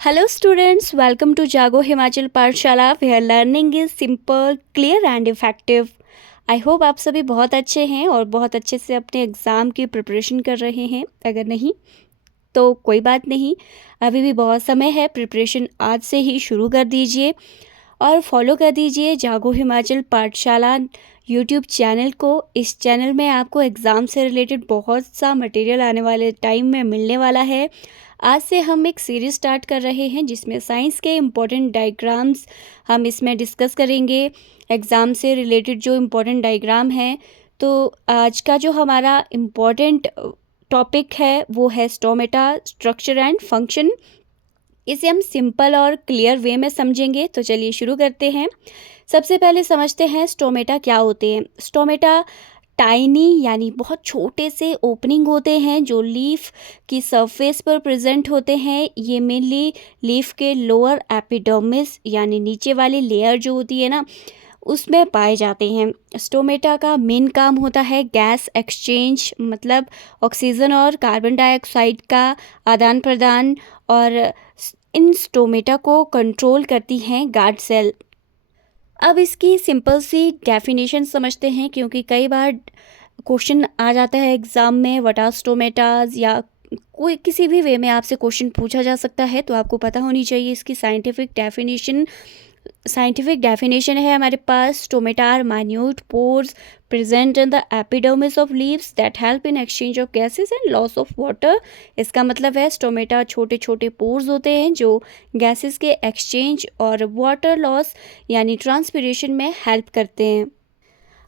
Hello students, welcome to Jago Himachal Pathshala where learning is simple, clear and effective. I hope आप सभी बहुत अच्छे हैं और बहुत अच्छे से अपने एग्ज़ाम की प्रिपरेशन कर रहे हैं। अगर नहीं तो कोई बात नहीं, अभी भी बहुत समय है। प्रिपरेशन आज से ही शुरू कर दीजिए और फॉलो कर दीजिए जागो हिमाचल पाठशाला यूट्यूब चैनल को। इस चैनल में आपको एग्ज़ाम से रिलेटेड बहुत सा मटेरियल आने वाले टाइम में मिलने वाला है। आज से हम एक सीरीज़ स्टार्ट कर रहे हैं जिसमें साइंस के इम्पोर्टेंट डायग्राम्स हम इसमें डिस्कस करेंगे। एग्ज़ाम से रिलेटेड जो इम्पोर्टेंट डायग्राम हैं, तो आज का जो हमारा इम्पोर्टेंट टॉपिक है वो है स्टोमेटा, स्ट्रक्चर एंड फंक्शन। इसे हम सिंपल और क्लियर वे में समझेंगे। तो चलिए शुरू करते हैं। सबसे पहले समझते हैं स्टोमेटा क्या होते हैं। स्टोमेटा टाइनी यानी बहुत छोटे से ओपनिंग होते हैं जो लीफ की सरफेस पर प्रेजेंट होते हैं। ये मेनली लीफ के लोअर एपिडर्मिस यानी नीचे वाली लेयर जो होती है ना, उसमें पाए जाते हैं। स्टोमेटा का मेन काम होता है गैस एक्सचेंज, मतलब ऑक्सीजन और कार्बन डाइऑक्साइड का आदान प्रदान, और इन स्टोमेटा को कंट्रोल करती हैं गार्ड सेल। अब इसकी सिंपल सी डेफिनेशन समझते हैं क्योंकि कई बार क्वेश्चन आ जाता है एग्ज़ाम में व्हाट आर स्टोमेटाज, या कोई किसी भी वे में आपसे क्वेश्चन पूछा जा सकता है, तो आपको पता होनी चाहिए इसकी साइंटिफिक डेफिनेशन है हमारे पास। Stomata are minute pores present in the epidermis of leaves that help in exchange of gases and loss of water. इसका मतलब है स्टोमेटा छोटे छोटे पोर्स होते हैं जो गैसेस के एक्सचेंज और वाटर लॉस यानी ट्रांसपिरेशन में हेल्प करते हैं।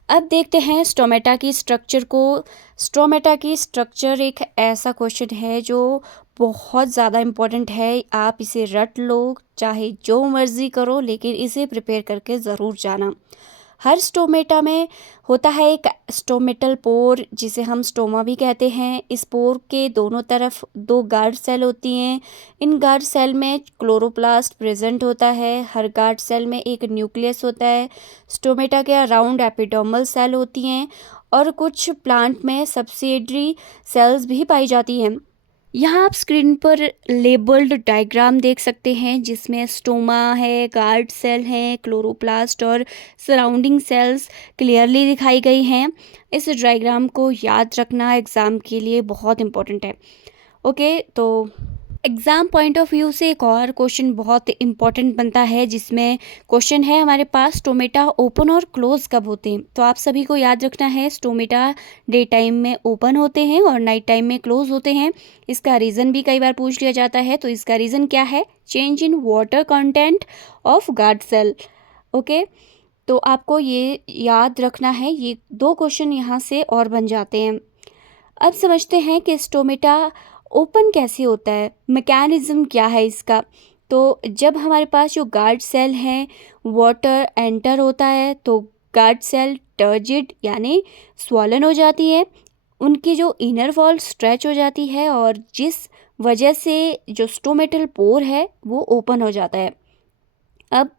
अब देखते हैं स्टोमेटा की स्ट्रक्चर को। स्टोमेटा की स्ट्रक्चर एक ऐसा क्वेश्चन है जो बहुत ज़्यादा इम्पोर्टेंट है। आप इसे रट लो, चाहे जो मर्ज़ी करो, लेकिन इसे प्रिपेयर करके ज़रूर जाना। हर स्टोमेटा में होता है एक स्टोमेटल पोर जिसे हम स्टोमा भी कहते हैं। इस पोर के दोनों तरफ दो गार्ड सेल होती हैं। इन गार्ड सेल में क्लोरोप्लास्ट प्रेजेंट होता है। हर गार्ड सेल में एक न्यूक्लियस होता है। स्टोमेटा के अराउंड एपिडर्मल सेल होती हैं और कुछ प्लांट में सब्सिडियरी सेल्स भी पाई जाती हैं। यहाँ आप स्क्रीन पर लेबल्ड डायग्राम देख सकते हैं जिसमें स्टोमा है, गार्ड सेल हैं, क्लोरोप्लास्ट और सराउंडिंग सेल्स क्लियरली दिखाई गई हैं। इस डायग्राम को याद रखना एग्ज़ाम के लिए बहुत इम्पोर्टेंट है। ओके, तो एग्ज़ाम पॉइंट ऑफ व्यू से एक और क्वेश्चन बहुत इम्पॉर्टेंट बनता है जिसमें क्वेश्चन है हमारे पास स्टोमेटा ओपन और क्लोज कब होते हैं। तो आप सभी को याद रखना है स्टोमेटा डे टाइम में ओपन होते हैं और नाइट टाइम में क्लोज होते हैं। इसका रीज़न भी कई बार पूछ लिया जाता है। तो इसका रीज़न क्या है? Change in water content of guard cell. Okay, तो आपको ये याद रखना है। ये दो क्वेश्चन यहाँ से और बन जाते हैं। अब समझते हैं कि स्टोमेटा ओपन कैसे होता है, मैकेनिज़्म क्या है इसका। तो जब हमारे पास जो गार्ड सेल हैं वाटर एंटर होता है तो गार्ड सेल टर्जिड यानी स्वॉलन हो जाती है। उनकी जो इनर वॉल स्ट्रेच हो जाती है और जिस वजह से जो स्टोमेटल पोर है वो ओपन हो जाता है। अब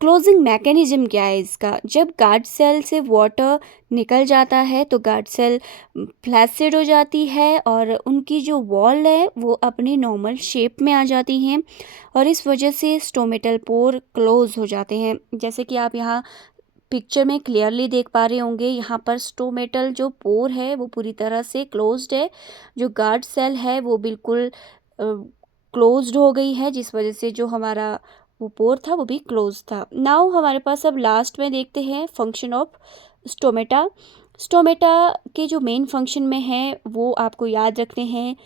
क्लोजिंग मैकेनिज्म क्या है इसका? जब गार्ड सेल से वाटर निकल जाता है तो गार्ड सेल फ्लैसिड हो जाती है और उनकी जो वॉल है वो अपनी नॉर्मल शेप में आ जाती हैं और इस वजह से स्टोमेटल पोर क्लोज हो जाते हैं। जैसे कि आप यहाँ पिक्चर में क्लियरली देख पा रहे होंगे, यहाँ पर स्टोमेटल जो पोर है वो पूरी तरह से क्लोज्ड है। जो गार्ड सेल है वो बिल्कुल क्लोज्ड हो गई है जिस वजह से जो हमारा वो पोर था वो भी क्लोज था। नाउ हमारे पास अब लास्ट में देखते हैं फंक्शन ऑफ स्टोमेटा। स्टोमेटा के जो मेन फंक्शन में है वो आपको याद रखने हैं।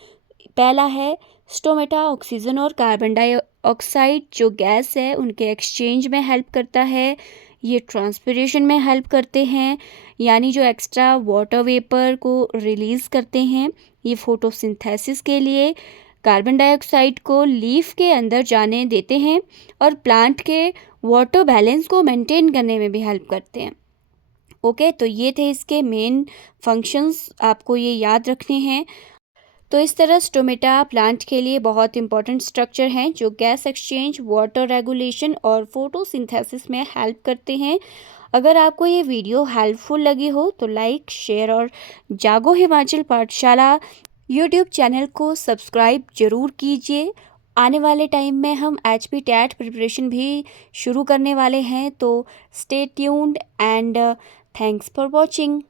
पहला है स्टोमेटा ऑक्सीजन और कार्बन डाइऑक्साइड जो गैस है उनके एक्सचेंज में हेल्प करता है। ये ट्रांसपिरेशन में हेल्प करते हैं यानी जो एक्स्ट्रा वाटर वेपर को रिलीज़ करते हैं। ये फोटोसिंथेसिस के लिए कार्बन डाइऑक्साइड को लीफ के अंदर जाने देते हैं और प्लांट के वाटर बैलेंस को मेंटेन करने में भी हेल्प करते हैं। ओके, तो ये थे इसके मेन फंक्शंस, आपको ये याद रखने हैं। तो इस तरह स्टोमेटा प्लांट के लिए बहुत इंपॉर्टेंट स्ट्रक्चर हैं जो गैस एक्सचेंज, वाटर रेगुलेशन और फोटोसिंथेसिस में हेल्प करते हैं। अगर आपको ये वीडियो हेल्पफुल लगी हो तो लाइक, शेयर और जागो हिमाचल पाठशाला यूट्यूब चैनल को सब्सक्राइब ज़रूर कीजिए आने वाले टाइम में हम एचपी टैट प्रिपरेशन भी शुरू करने वाले हैं, तो stay tuned and thanks for watching.